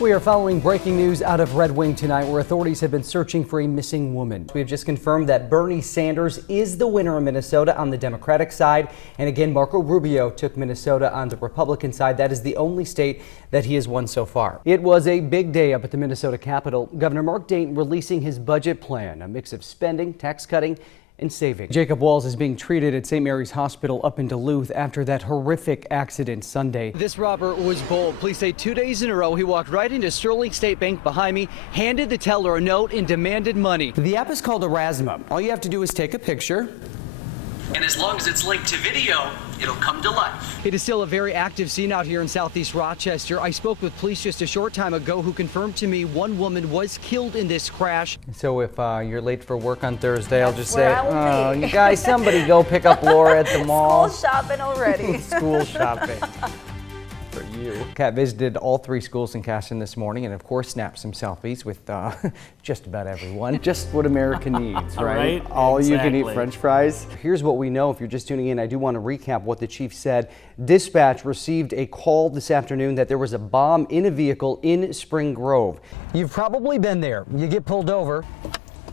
We are following breaking news out of Red Wing tonight, where authorities have been searching for a missing woman. We have just confirmed that Bernie Sanders is the winner in Minnesota on the Democratic side. And again, Marco Rubio took Minnesota on the Republican side. That is the only state that he has won so far. It was a big day up at the Minnesota Capitol. Governor Mark Dayton releasing his budget plan, a mix of spending, tax cutting, and saving. Jacob Walls is being treated at St. Mary's Hospital up in Duluth after that horrific accident Sunday. This robber was bold. Police say 2 days in a row he walked right into Sterling State Bank behind me, handed the teller a note, and demanded money. The app is called Erasmus. All you have to do is take a picture. And as long as it's linked to video, it'll come to life. It is still a very active scene out here in southeast Rochester. I spoke with police just a short time ago who confirmed to me one woman was killed in this crash. So if you're late for work on Thursday, I'll just say, oh, you guys, somebody go pick up Laura at the mall. School shopping already. School shopping. For you. Kat visited all 3 schools in Caston this morning and of course snapped some selfies with just about everyone. Just what America needs, right? All exactly. You can eat French fries. Here's what we know. If you're just tuning in, I do want to recap what the chief said. Dispatch received a call this afternoon that there was a bomb in a vehicle in Spring Grove. You've probably been there. You get pulled over.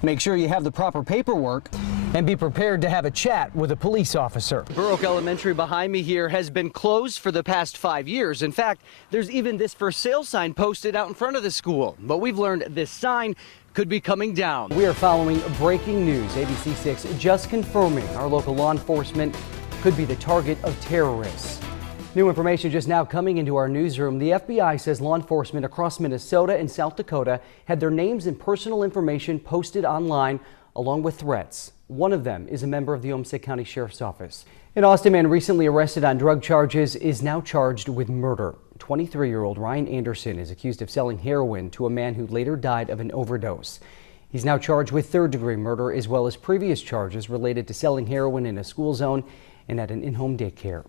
Make sure you have the proper paperwork and be prepared to have a chat with a police officer. Burr Oak Elementary behind me here has been closed for the past 5 years. In fact, there's even this for sale sign posted out in front of the school. But we've learned this sign could be coming down. We are following breaking news. ABC 6 just confirming our local law enforcement could be the target of terrorists. New information just now coming into our newsroom. The FBI says law enforcement across Minnesota and South Dakota had their names and personal information posted online along with threats. One of them is a member of the Olmsted County Sheriff's Office. An Austin man recently arrested on drug charges is now charged with murder. 23-year-old Ryan Anderson is accused of selling heroin to a man who later died of an overdose. He's now charged with third-degree murder as well as previous charges related to selling heroin in a school zone and at an in-home daycare.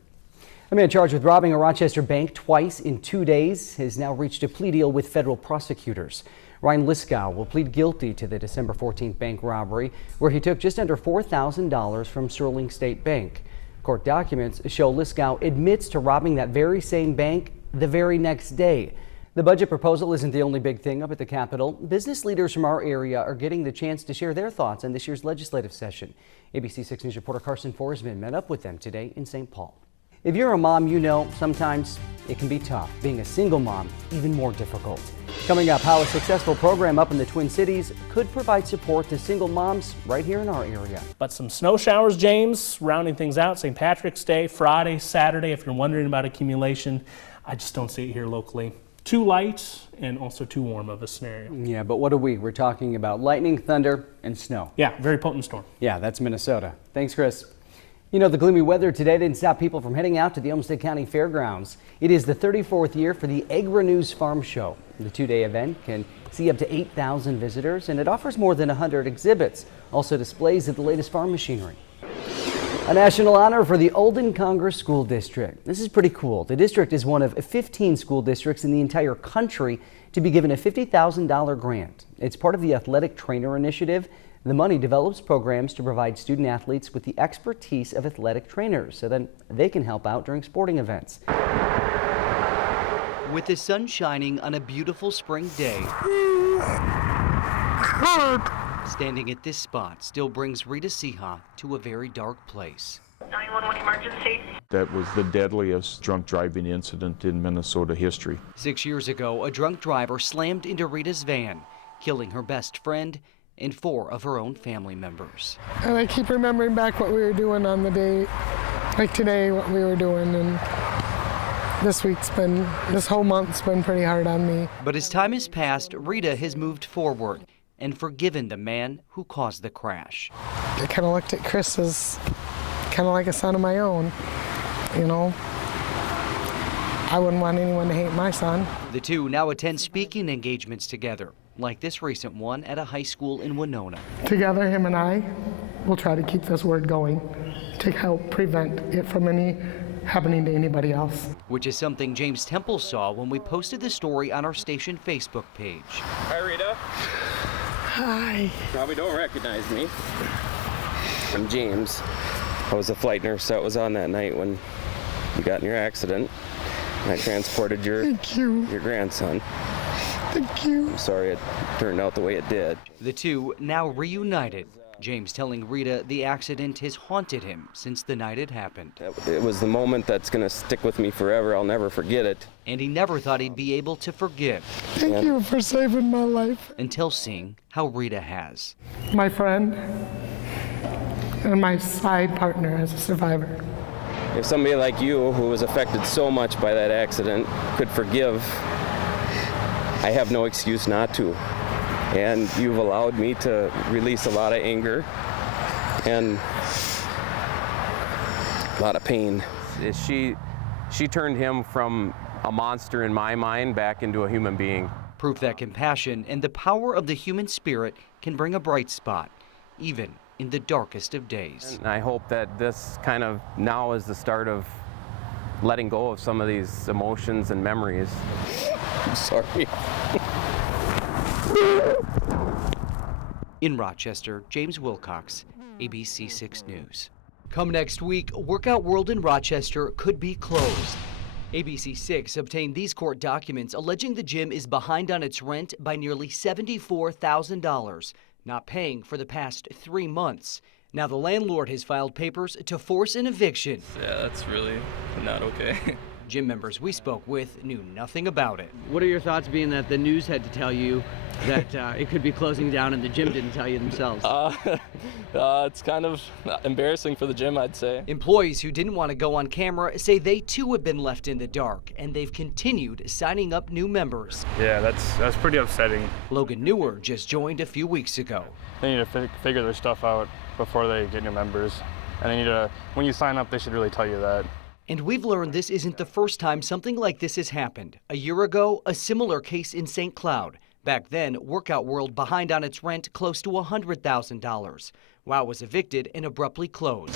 A man charged with robbing a Rochester bank twice in 2 days has now reached a plea deal with federal prosecutors. Ryan Liskow will plead guilty to the December 14th bank robbery, where he took just under $4,000 from Sterling State Bank. Court documents show Liskow admits to robbing that very same bank the very next day. The budget proposal isn't the only big thing up at the Capitol. Business leaders from our area are getting the chance to share their thoughts on this year's legislative session. ABC 6 News reporter Carson Forsman met up with them today in St. Paul. If you're a mom, you know sometimes it can be tough. Being a single mom, even more difficult. Coming up, how a successful program up in the Twin Cities could provide support to single moms right here in our area. But some snow showers, James, rounding things out. St. Patrick's Day, Friday, Saturday, if you're wondering about accumulation, I just don't see it here locally. Too light and also too warm of a scenario. Yeah, but what are we? We're talking about lightning, thunder, and snow. Yeah, very potent storm. Yeah, that's Minnesota. Thanks, Chris. You know, the gloomy weather today didn't stop people from heading out to the Olmsted County Fairgrounds. It is the 34th year for the Egg Renews Farm Show. The 2-day event can see up to 8,000 visitors, and it offers more than 100 exhibits. Also displays of the latest farm machinery. A national honor for the Olden Congress School District. This is pretty cool. The district is one of 15 school districts in the entire country to be given a $50,000 grant. It's part of the Athletic Trainer Initiative. The money develops programs to provide student athletes with the expertise of athletic trainers so then they can help out during sporting events. With the sun shining on a beautiful spring day, standing at this spot still brings Rita Seha to a very dark place. 911 emergency. That was the deadliest drunk driving incident in Minnesota history. 6 years ago, a drunk driver slammed into Rita's van, killing her best friend and 4 of her own family members. And I keep remembering back what we were doing on the day, like today, what we were doing, and this whole month's been pretty hard on me. But as time has passed, Rita has moved forward and forgiven the man who caused the crash. I kind of looked at Chris as kind of like a son of my own, you know. I wouldn't want anyone to hate my son. The two now attend speaking engagements together, like this recent one at a high school in Winona. Together, him and I will try to keep this word going to help prevent it from happening to anybody else. Which is something James Temple saw when we posted the story on our station Facebook page. Hi, Rita. Hi. Probably don't recognize me. I'm James. I was a flight nurse that was on that night when you got in your accident. I transported your grandson. Thank you. I'm sorry it turned out the way it did. The two now reunited. James telling Rita the accident has haunted him since the night it happened. It was the moment that's going to stick with me forever. I'll never forget it. And he never thought he'd be able to forgive Thank you for saving my life. until seeing how Rita has. My friend and my side partner as a survivor. If somebody like you, who was affected so much by that accident, could forgive, I have no excuse not to. And you've allowed me to release a lot of anger and a lot of pain. She turned him from a monster in my mind back into a human being. Proof that compassion and the power of the human spirit can bring a bright spot, even in the darkest of days. And I hope that this kind of now is the start of letting go of some of these emotions and memories. I'm sorry. In Rochester, James Wilcox, ABC 6 News. Come next week, Workout World in Rochester could be closed. ABC 6 obtained these court documents alleging the gym is behind on its rent by nearly $74,000, not paying for the past 3 months. Now the landlord has filed papers to force an eviction. Yeah, that's really not okay. Gym members we spoke with knew nothing about it. What are your thoughts, being that the news had to tell you that it could be closing down and the gym didn't tell you themselves? It's kind of embarrassing for the gym, I'd say. Employees who didn't want to go on camera say they too have been left in the dark, and they've continued signing up new members. Yeah, that's pretty upsetting. Logan Newer just joined a few weeks ago. They need to figure their stuff out before they get new members. And they need to, when you sign up, they should really tell you that. And we've learned this isn't the first time something like this has happened. A year ago, a similar case in St. Cloud. Back then, Workout World behind on its rent close to $100,000. WOW was evicted and abruptly closed.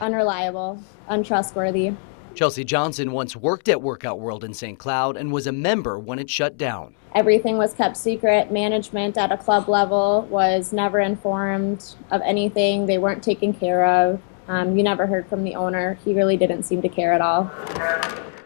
Unreliable, untrustworthy. Chelsea Johnson once worked at Workout World in St. Cloud and was a member when it shut down. Everything was kept secret. Management at a club level was never informed of anything. They weren't taken care of. You never heard from the owner. He really didn't seem to care at all.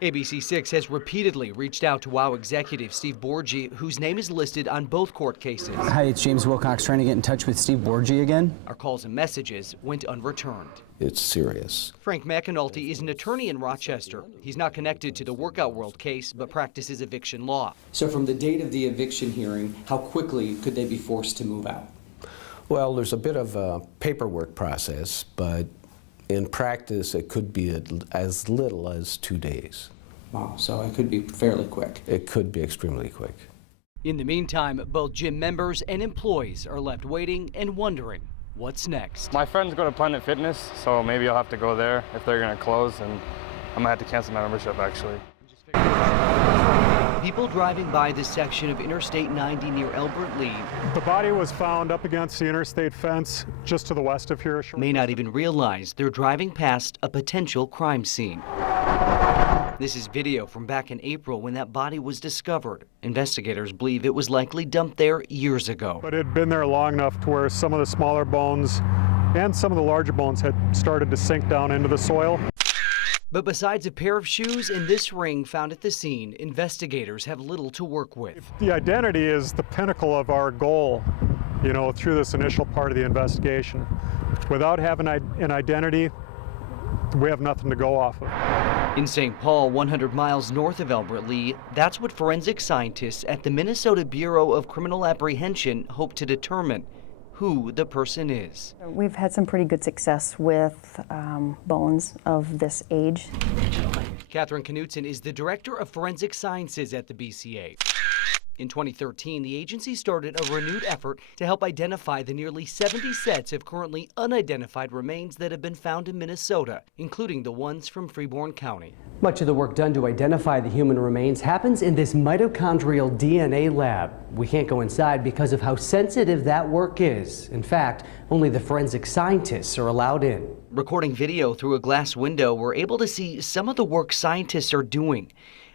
ABC 6 has repeatedly reached out to WOW executive Steve Borgi, whose name is listed on both court cases. Hi, it's James Wilcox trying to get in touch with Steve Borgi again. Our calls and messages went unreturned. It's serious. Frank McAnulty is an attorney in Rochester. He's not connected to the Workout World case, but practices eviction law. So from the date of the eviction hearing, how quickly could they be forced to move out? Well, there's a bit of a paperwork process, but in practice, it could be as little as 2 days. Wow, so it could be fairly quick. It could be extremely quick. In the meantime, both gym members and employees are left waiting and wondering what's next. My friends go to Planet Fitness, so maybe I'll have to go there if they're going to close, and I might have to cancel my membership, actually. People driving by this section of Interstate 90 near Elbert Lee. The body was found up against the interstate fence just to the west of here. May not even realize they're driving past a potential crime scene. This is video from back in April when that body was discovered. Investigators believe it was likely dumped there years ago. But it had been there long enough to where some of the smaller bones and some of the larger bones had started to sink down into the soil. But besides a pair of shoes and this ring found at the scene, investigators have little to work with. The identity is the pinnacle of our goal, you know, through this initial part of the investigation. Without having an identity, we have nothing to go off of. In St. Paul, 100 miles north of Elbert Lee, that's what forensic scientists at the Minnesota Bureau of Criminal Apprehension hope to determine: who the person is. We've had some pretty good success with bones of this age. Catherine Knutson is the Director of Forensic Sciences at the BCA. In 2013, the agency started a renewed effort to help identify the nearly 70 sets of currently unidentified remains that have been found in Minnesota, including the ones from Freeborn County. Much of the work done to identify the human remains happens in this mitochondrial DNA lab. We can't go inside because of how sensitive that work is. In fact, only the forensic scientists are allowed in. Recording video through a glass window, we're able to see some of the work scientists are doing.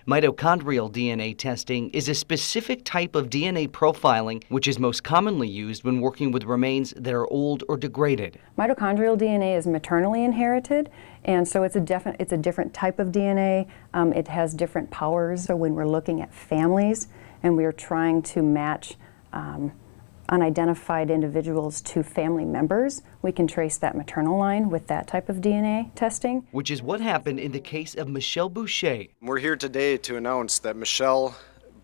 Mitochondrial DNA testing is a specific type of DNA profiling which is most commonly used when working with remains that are old or degraded. Mitochondrial DNA is maternally inherited, and so it's a different type of DNA. It has different powers. So when we're looking at families and we are trying to match unidentified individuals to family members. We can trace that maternal line with that type of DNA testing. Which is what happened in the case of Michelle Boucher. We're here today to announce that Michelle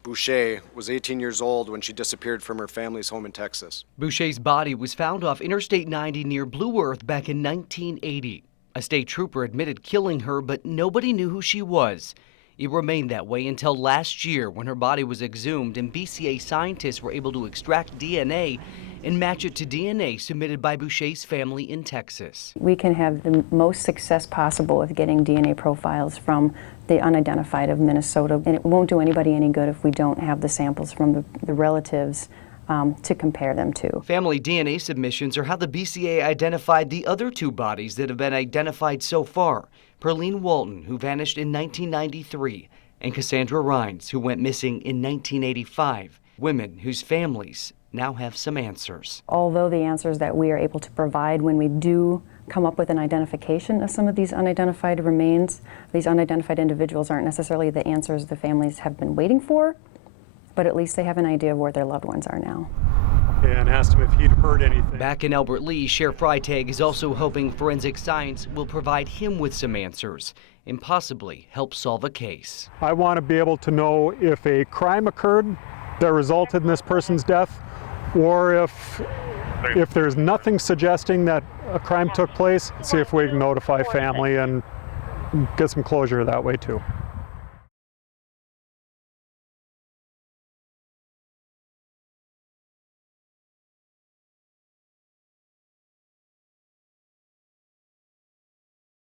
Boucher was 18 years old when she disappeared from her family's home in Texas. Boucher's body was found off Interstate 90 near Blue Earth back in 1980. A state trooper admitted killing her, but nobody knew who she was. It remained that way until last year when her body was exhumed and BCA scientists were able to extract DNA and match it to DNA submitted by Boucher's family in Texas. We can have the most success possible with getting DNA profiles from the unidentified of Minnesota, and it won't do anybody any good if we don't have the samples from the relatives to compare them to. Family DNA submissions are how the BCA identified the other two bodies that have been identified so far. Perlene Walton, who vanished in 1993, and Cassandra Rines, who went missing in 1985. Women whose families now have some answers. Although the answers that we are able to provide when we do come up with an identification of some of these unidentified remains, these unidentified individuals aren't necessarily the answers the families have been waiting for, but at least they have an idea of where their loved ones are now. And asked him if he'd heard anything. Back in Albert Lee, Sheriff Freitag is also hoping forensic science will provide him with some answers and possibly help solve a case. I want to be able to know if a crime occurred that resulted in this person's death, or if there's nothing suggesting that a crime took place, see if we can notify family and get some closure that way too.